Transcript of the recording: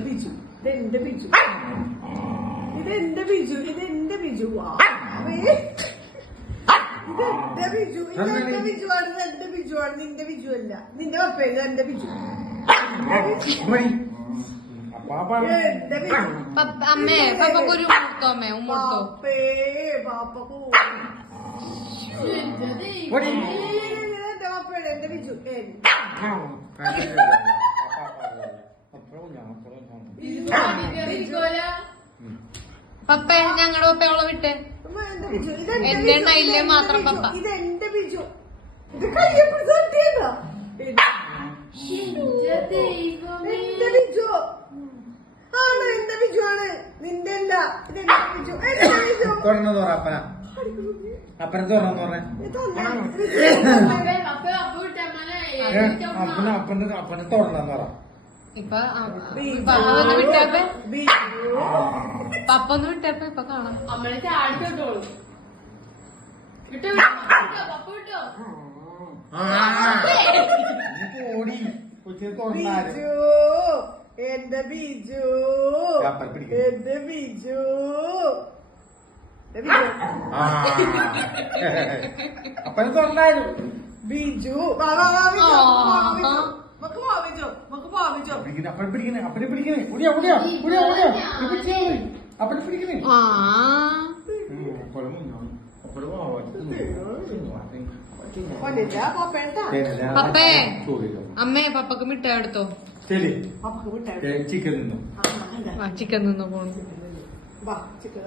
ബിജു ഇതെന്റെ ബിജു ഇതെന്റെ ബിജു ഇതെന്റെ ബിജു ഇതെന്റെ ബിജു ഇതെന്റെ ബിജുവാണ് ഇതെന്റെ ബിജുവാണ് നിന്റെ ബിജു അല്ല നിന്റെ പപ്പയല്ല എന്റെ ബിജു അമ്മേ പപ്പക്കൊരു മുട്ടോ അമ്മേ ഉമ്മട്ടോ പാപ്പക്കൂ എന്റെ ബിജു പപ്പ ഞങ്ങളുടെ പപ്പയോളെ വിട്ടെ എന്റെ എണ്ണയില്ലേ മാത്രം പപ്പ ഇതെന്റെ ബിജു ഇത് കയ്യപ്പിടിച്ചോ എന്റെ ബിജു ആണ് എന്റെ ബിജു ആണ് നിന്റെ അല്ല ഇതെന്റെ ബിജു എന്റെ ബിജു അപ്പനെ തുറന്നു പറഞ്ഞേ അപ്പനെ തുറന്നു പറ ഇപ്പൊ പപ്പ ഒന്ന് വിട്ടപ്പ പപ്പ ഒന്ന് വിട്ടപ്പ ഇപ്പൊ കാണാം അമ്മനെ ചാടിച്ചോളൂ ഓടി തുറന്നാല് ബിജു എന്റെ ബിജു എന്റെ ബിജു അപ്പനെ തുറന്നായിരുന്നു ബിജു അപ്പനെ പിടിക്കണേ അപ്പനെ പിടിക്കണേ ഓടിയാ ഓടിയാ ഓടിയാ ഓടിയാ അപ്പനെ പിടിക്കണേ പപ്പേ അമ്മേ പപ്പക്ക് മിഠായി എടുത്തോ ശരി ചിക്കൻ നിന്നു ചിക്കൻ നിന്ന് പോണു ചിക്കൻ